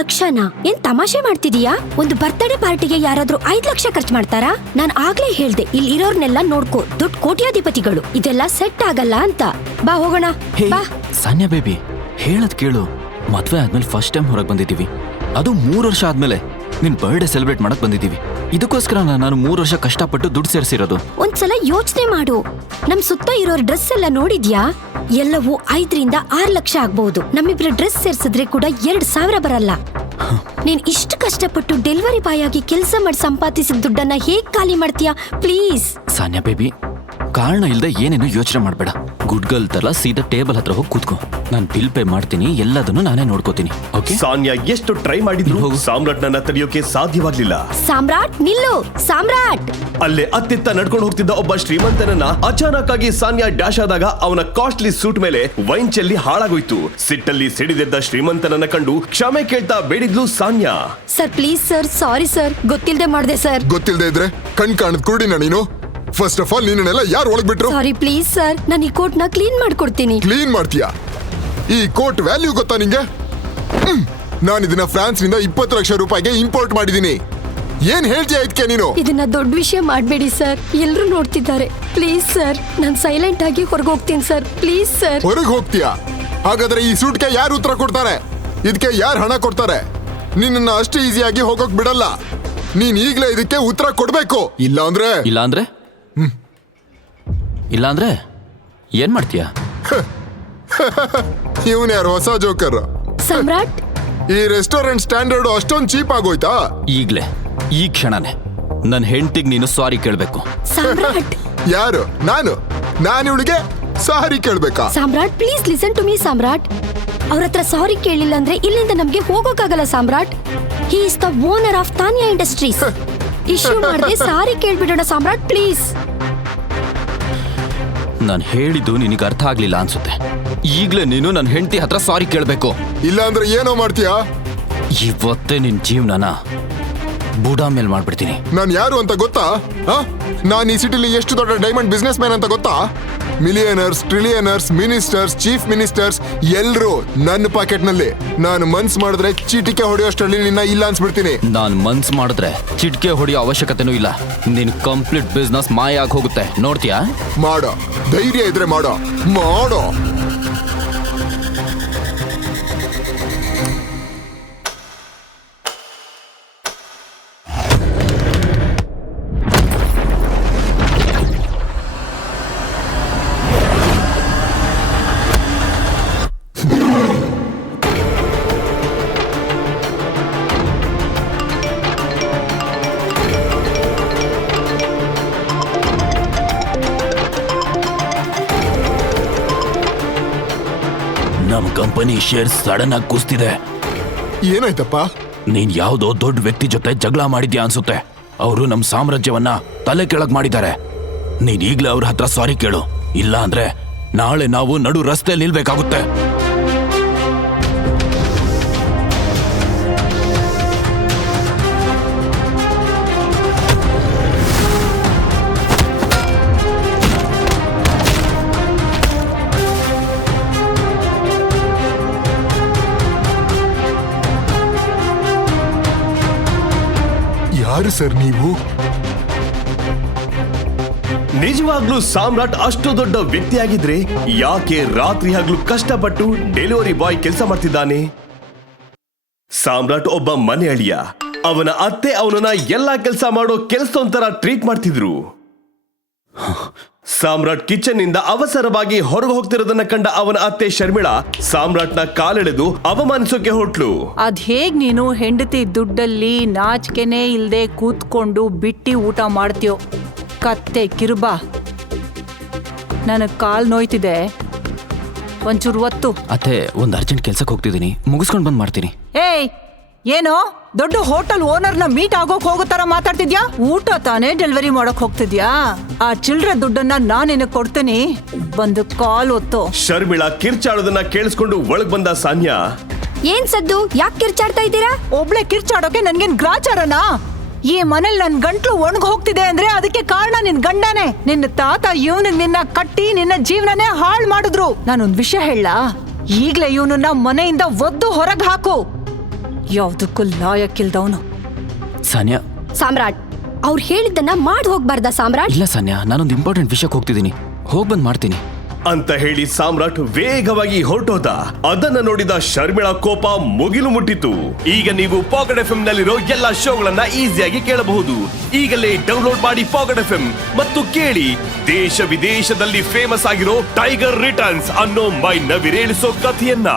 ಲಕ್ಷನಾ? ಏನ್ ತಮಾಷೆ ಮಾಡ್ತಿದೀಯಾ? ಒಂದು ಬರ್ತ್ಡೇ ಪಾರ್ಟಿಗೆ ಯಾರಾದ್ರೂ 5 ಲಕ್ಷ ಖರ್ಚು ಮಾಡ್ತಾರಾ? ನಾನ್ ಆಗ್ಲೇ ಹೇಳ್ದೆ, ಇಲ್ಲಿ ಇರೋರ್ನೆಲ್ಲ ನೋಡ್ಕೋ, ದೊಡ್ಡ ಕೋಟ್ಯಾಧಿಪತಿಗಳು, ಇದೆಲ್ಲ ಸೆಟ್ ಆಗಲ್ಲ ಅಂತ. ಬಾ ಹೋಗೋಣ. ಬಾ ಸಾನ್ಯಾ ಬೇಬಿ, ಹೇಳದ್ ಕೇಳು. ಮದ್ವೆ ಆದ್ಮೇಲೆ ಫಸ್ಟ್ ಟೈಮ್ ಹೊರಗೆ ಬಂದಿದ್ದೀವಿ, ಅದು 3 ವರ್ಷ ಆದ್ಮೇಲೆ ನಿನ್ ಬರ್ಡೇ ಸೆಲೆಬ್ರೇಟ್ ಮಾಡಕ್ ಬಂದಿದ್ದೀವಿ. ಇದಕ್ಕೋಸ್ಕರ ನಾನು 3 ವರ್ಷ ಕಷ್ಟಪಟ್ಟು ದುಡ್ಡು ಸೇರಿಸಿರೋದು. ಒಂದ್ಸಲ ಯೋಚನೆ ಮಾಡು, ನಮ್ ಸುತ್ತ ಇರೋ ಡ್ರೆಸ್ ಎಲ್ಲ ನೋಡಿದ್ಯಾ? ಎಲ್ಲವೂ 5 ರಿಂದ 6 ಲಕ್ಷ ಆಗ್ಬಹುದು. ನಮ್ಮಿಬ್ರ ಡ್ರೆಸ್ ಸೇರ್ಸಿದ್ರೆ ಕೂಡ 2,000 ಬರಲ್ಲ. ನೀನ್ ಇಷ್ಟು ಕಷ್ಟಪಟ್ಟು ಡೆಲಿವರಿ ಬಾಯ್ ಆಗಿ ಕೆಲಸ ಮಾಡಿ ಸಂಪಾದಿಸಿದ ದುಡ್ಡನ್ನ ಹೇಗ್ ಖಾಲಿ ಮಾಡ್ತೀಯಾ? ಪ್ಲೀಸ್ ಸಾನ್ಯಾ ಬೇಬಿ, ಕಾರಣ ಇಲ್ದೆ ಏನೇನು ಯೋಚನೆ ಮಾಡ್ಬೇಡ. ಗುಡ್ ಗರ್ಲ್ ತರ ಸೀದಾ ಟೇಬಲ್ ಹತ್ರ ಹೋಗಿ ಕೂತ್ಕೋ. ನಾನು ಬಿಲ್ ಪೇ ಮಾಡ್ತೀನಿ, ಎಲ್ಲದನ್ನು ನಾನೇ ನೋಡ್ಕೋತೀನಿ. ಓಕೆ? ಸಾನ್ಯಾ ಎಷ್ಟು ಟ್ರೈ ಮಾಡಿದ್ರು ಸಾಮ್ರಾಟ್ ನನ್ನ ತಡೆಯೋಕೆ ಸಾಧ್ಯವಾಗ್ಲಿಲ್ಲ. ಸಾಮ್ರಾಟ್ ನಿಲ್ಲು! ಸಾಮ್ರಾಟ್! ಅಲ್ಲೇ ಅತ್ತಿತ್ತ ನಡ್ಕೊಂಡು ಹೋಗ್ತಿದ್ದ ಒಬ್ಬ ಶ್ರೀಮಂತನನ್ನ ಅಚಾನಕ್ ಆಗಿ ಸಾನ್ಯಾ ಡ್ಯಾಶ್ ಆದಾಗ ಅವನ ಕಾಸ್ಟ್ಲಿ ಸೂಟ್ ಮೇಲೆ ವೈನ್ ಚೆಲ್ಲಿ ಹಾಳಾಗೋಯ್ತು. ಸಿಟ್ಟಲ್ಲಿ ಸಿಡಿದೆದ್ದ ಶ್ರೀಮಂತನನ್ನ ಕಂಡು ಕ್ಷಮೆ ಕೇಳ್ತಾ ಬೇಡಿದ್ಲು Sanya. Sir please sir, sorry sir, ಗೊತ್ತಿಲ್ದೆ ಮಾಡ್ದೆ ಸರ್. ಗೊತ್ತಿಲ್ದೆ ಇದ್ರೆ ಕಣ್ ಕಾಣದ್ ಕುರುಡಿನ ನೀನು? ಫಸ್ಟ್ ಆಫ್ ಆಲ್ ನೀನೆಲ್ಲ ಯಾರು ಒಳಗ್ ಬಿಟ್ರು? ಸಾರಿ ಪ್ಲೀಸ್ ಸರ್, ನಾನು ಈ ಕೋಟ್ ನ ಕ್ಲೀನ್ ಮಾಡ್ಕೊಡ್ತೀನಿ. ಕ್ಲೀನ್ ಮಾಡ್ತೀಯಾ? ಈ ಕೋಟ್ ವ್ಯಾಲ್ಯೂ ಗೊತ್ತಾ ನಿಂಗೆ? ನಾನು ಇದನ್ನ ಫ್ರಾನ್ಸ್ ನಿಂದ 20 ಲಕ್ಷ ರೂಪಾಯಿಗೆ ಇಂಪೋರ್ಟ್ ಮಾಡಿದೀನಿ. ಏನ್ ಹೇಳ್ತೀಯ ಇದಕ್ಕೆ ನೀನು? ಇದನ್ನ ದೊಡ್ಡ ವಿಷಯ ಮಾಡ್ಬೇಡಿ ಸರ್, ಎಲ್ರು ನೋಡ್ತಿದ್ದಾರೆ. ಪ್ಲೀಸ್ ಸರ್, ನಾನು ಸೈಲೆಂಟ್ ಆಗಿ ಹೊರಗೆ ಹೋಗ್ತೀನಿ ಸರ್, ಪ್ಲೀಸ್ ಸರ್. ಹೊರಗೆ ಹೋಗ್ತೀಯಾ? ಹಾಗಾದ್ರೆ ಈ ಸೂಟ್ಗೆ ಯಾರು ಉತ್ತರ ಕೊಡ್ತಾರೆ? ಇದಕ್ಕೆ ಯಾರು ಹಣ ಕೊಡ್ತಾರೆ? ನಿನ್ನ ಅಷ್ಟು ಈಸಿಯಾಗಿ ಹೋಗೋಕ್ ಬಿಡಲ್ಲ. ನೀನ್ ಈಗ್ಲೇ ಇದಕ್ಕೆ ಉತ್ತರ ಕೊಡ್ಬೇಕು. ಇಲ್ಲ ಅಂದ್ರೆ ಏನ್ ಮಾಡ್ತೀಯಾ? ಇವನ್ ಯಾರು ಹೊಸ ಜೋಕರ್? ಸಾಮ್ರಾಟ್, ಈ ರೆಸ್ಟೋರೆಂಟ್ ಸ್ಟ್ಯಾಂಡರ್ಡ್ ಅಷ್ಟೊಂದು ಚೀಪ್ ಆಗೋಯ್ತಾ? ಈಗ್ಲೇ ಈ ಕ್ಷಣನೇ ನನ್ನ ಹೆಂಡತಿಗೆ ನೀನು ಸಾರಿ ಕೇಳ್ಬೇಕು. ಸಾಮ್ರಾಟ್. ಯಾರು? ನಾನು ಇವಳಿಗೆ ಸಾರಿ ಕೇಳ್ಬೇಕಾ? Samrat please listen to me Samrat. ಅವ್ರ ಹತ್ರ ಸಾರಿ ಕೇಳಿಲ್ಲ ಅಂದ್ರೆ ಇಲ್ಲಿಂದ ನಮ್ಗೆ ಹೋಗೋಕ್ಕಾಗಲ್ಲ Samrat. He is the owner of Tania industries. Issue ಮಾಡದೆ ಸಾರಿ ಕೇಳ್ಬಿಡೋಣ ಸಾಮ್ರಾಟ್, ಪ್ಲೀಸ್. ನಾನು ಹೇಳಿದ್ದು ನಿನಗೆ ಅರ್ಥ ಆಗ್ಲಿಲ್ಲ ಅನ್ಸುತ್ತೆ. ಈಗ್ಲೇ ನೀನು ನನ್ನ ಹೆಂಡತಿ ಹತ್ರ ಸಾರಿ ಕೇಳ್ಬೇಕು. ಇಲ್ಲ ಅಂದ್ರೆ ಏನೋ ಮಾಡ್ತೀಯಾ? ಇವತ್ತೇ ನಿನ್ ಜೀವನನ ಬುಡಾ ಮೇಲ್ ಮಾಡ್ಬಿಡ್ತೀನಿ. ನಾನು ಯಾರು ಅಂತ ಗೊತ್ತಾ? ನಾನು ಈ ಸಿಟಿಲಿ ಎಷ್ಟು ದೊಡ್ಡ ಡೈಮಂಡ್ ಬಿಸ್ನೆಸ್ ಮ್ಯಾನ್ ಅಂತ ಗೊತ್ತಾ? ಮಿಲಿಯನರ್ಸ್, ಟ್ರಿಲಿಯನರ್ಸ್, ಮಿನಿಸ್ಟರ್ಸ್, ಚೀಫ್ ಮಿನಿಸ್ಟರ್ಸ್ ಎಲ್ಲರೂ ನನ್ನ ಪಾಕೆಟ್ ನಲ್ಲಿ. ನಾನು ಮನ್ಸ್ ಮಾಡಿದ್ರೆ ಚೀಟಿಕೆ ಹೊಡೆಯೋಷ್ಟರಲ್ಲಿ ನಿನ್ನ ಇಲ್ಲ ಅನ್ಸ್ಬಿಡ್ತೀನಿ. ನಾನು ಮನ್ಸ್ ಮಾಡಿದ್ರೆ ಚಿಟ್ಕೆ ಹೊಡೆಯೋ ಅವಶ್ಯಕತೆನೂ ಇಲ್ಲ. ನಿನ್ ಕಂಪ್ಲೀಟ್ ಬಿಸ್ನೆಸ್ ಮಾಯ ಆಗಿ ಹೋಗುತ್ತೆ. ನೋಡ್ತೀಯಾ? ಮಾಡೋ, ಧೈರ್ಯ ಇದ್ರೆ ಮಾಡೋ. ನಮ್ ಕಂಪನಿ ಶೇರ್ ಸಡನ್ ಆಗಿ ಕುಸ್ತಿದೆ. ಏನಾಯ್ತಪ್ಪ? ನೀನ್ ಯಾವ್ದೋ ದೊಡ್ಡ ವ್ಯಕ್ತಿ ಜೊತೆ ಜಗಳ ಮಾಡಿದ್ಯಾ ಅನ್ಸುತ್ತೆ. ಅವರು ನಮ್ ಸಾಮ್ರಾಜ್ಯವನ್ನ ತಲೆ ಕೆಳಗ್ ಮಾಡಿದ್ದಾರೆ. ನೀನ್ ಈಗ್ಲೇ ಅವ್ರ ಹತ್ರ ಸಾರಿ ಕೇಳು. ಇಲ್ಲ ಅಂದ್ರೆ ನಾಳೆ ನಾವು ನಡು ರಸ್ತೆ ನಿಲ್ಬೇಕಾಗುತ್ತೆ. ಯಾರು ಸರ್ ನೀವು? ನಿಜವಾಗ್ಲೂ ಸಾಮ್ರಾಟ್ ಅಷ್ಟು ದೊಡ್ಡ ವ್ಯಕ್ತಿಯಾಗಿದ್ರೆ ಯಾಕೆ ರಾತ್ರಿ ಹಗಲು ಕಷ್ಟಪಟ್ಟು ಡೆಲಿವರಿ ಬಾಯ್ ಕೆಲಸ ಮಾಡ್ತಿದ್ದಾನೆ? ಸಾಮ್ರಾಟ್ ಒಬ್ಬ ಮನೆ ಅಳಿಯ. ಅವನ ಅತ್ತೆ ಅವನನ್ನ ಎಲ್ಲಾ ಕೆಲಸ ಮಾಡೋ ಕೆಲಸದೊಂಥರ ಟ್ರೀಟ್ ಮಾಡ್ತಿದ್ರು. ಸಾಮ್ರಾಟ್ ಕಿಚನ್ ನಿಂದ ಅವಸರವಾಗಿ ಹೊರಗೆ ಹೋಗ್ತಿರೋದನ್ನ ಕಂಡ ಅವನ ಅತ್ತೆ ಶರ್ಮಿಳಾ ಸಾಮ್ರಾಟ್ನ ಕಾಲೆಳೆದು ಅವಮಾನಿಸೋಕೆ ಹೊಟ್ಲು. ಅದ್ ಹೇಗ್ ನೀನು ಹೆಂಡತಿ ದುಡ್ಡಲ್ಲಿ ನಾಚಿಕೆನೇ ಇಲ್ದೆ ಕೂತ್ಕೊಂಡು ಬಿಟ್ಟಿ ಊಟ ಮಾಡ್ತೀಯೋ? ಕತ್ತೆ ಕಿರುಬಾ, ನನಗ್ ಕಾಲ್ ನೋಯ್ತಿದೆ, ಒಂಚೂರು ಒತ್ತು. ಅತ್ತೆ, ಒಂದ್ ಅರ್ಜೆಂಟ್ ಕೆಲ್ಸಕ್ಕೆ ಹೋಗ್ತಿದ್ದೀನಿ, ಮುಗಿಸ್ಕೊಂಡ್ ಬಂದ್ ಮಾಡ್ತೀನಿ. ಏಯ್, ಏನೋ ದೊಡ್ಡ ಹೋಟೆಲ್ ಓನರ್ನ ಮೀಟ್ ಆಗೋಕ್ ಹೋಗೋ ತರ ಮಾತಾಡ್ತಿದ್ಯಾ? ಊಟ ತಾನೇ ಡೆಲಿವರಿ ಮಾಡಕ್ ಹೋಗ್ತಿದ್ಯಾ? ಆ ಚಿಲ್ಡ್ರ ದುಡ್ಡನ್ನ ನಾನೇನ ಕೊಡ್ತೀನಿ, ಬಂದು ಕಾಲ್ ಒತ್ತು. ಶರ್ಮಿಳಾ ಕಿರ್ಚಾಡೋದನ್ನ ಕೇಳಿಸ್ಕೊಂಡು ಒಳಗ್ ಬಂದ ಸಾನ್ಯಾ. ಏನ್ ಸದ್ದು? ಯಾಕೆ ಕಿರ್ಚಾಡ್ತಾ ಇದ್ದೀರಾ? ಒಬ್ಳೆ ಕಿರ್ಚಾಡೋಕೆ ನನ್ಗೇನ್ ಗ್ರಾಚಾರನಾ? ಈ ಮನೇಲಿ ನನ್ ಗಂಟ್ಲು ಒಣಗ್ ಹೋಗ್ತಿದೆ ಅಂದ್ರೆ ಅದಕ್ಕೆ ಕಾರಣ ನಿನ್ ಗಂಡನೇ. ನಿನ್ನ ತಾತ ಇವನಿಗೆ ನಿನ್ನ ಕಟ್ಟಿ ನಿನ್ನ ಜೀವನನೇ ಹಾಳ್ ಮಾಡಿದ್ರು. ನಾನೊಂದ್ ವಿಷಯ ಹೇಳ, ಈಗ್ಲೇ ಇವನನ್ನ ಮನೆಯಿಂದ ಒದ್ದು ಹೊರಗ್ ಹಾಕು. ಯಾವ್ದಕ್ಕೂ ಲಾಯಕ್ಕಿಲ್ದವನು. ಸಾನ್ಯಾ. ಸಾಮ್ರಾಟ್, ಅವ್ರು ಹೇಳಿದ್ದನ್ನ ಮಾಡಿ ಹೋಗ್ಬಾರ್ದಾ ಸಾಮ್ರಾಟ್? ಇಲ್ಲ ಸಾನ್ಯಾ, ನಾನೊಂದು ಇಂಪಾರ್ಟೆಂಟ್ ವಿಷಯಕ್ಕೆ ಹೋಗ್ತಿದ್ದೀನಿ, ಹೋಗ್ಬಂದ್ ಮಾಡ್ತೀನಿ ಅಂತ ಹೇಳಿ ಸಾಮ್ರಾಟ್ ವೇಗವಾಗಿ ಹೊರಟೋದ. ಅದನ್ನ ನೋಡಿದ ಶರ್ಮಿಳಾ ಕೋಪ ಮುಗಿಲು ಮುಟ್ಟಿತು. ಈಗ ನೀವು ಪಾಕೆಟ್ ಎಫ್ಎಂ ನಲ್ಲಿರೋ ಎಲ್ಲಾ ಶೋಗಳನ್ನ ಈಸಿಯಾಗಿ ಕೇಳಬಹುದು. ಈಗಲೇ ಡೌನ್ಲೋಡ್ ಮಾಡಿ ಪಾಕೆಟ್ ಎಫ್ಎಂ ಮತ್ತು ಕೇಳಿ ದೇಶ ವಿದೇಶದಲ್ಲಿ ಫೇಮಸ್ ಆಗಿರೋ ಟೈಗರ್ ರಿಟರ್ನ್ಸ್ ಅನ್ನೋ ಮೈ ನವಿರೇಳಿಸೋ ಕಥೆಯನ್ನ.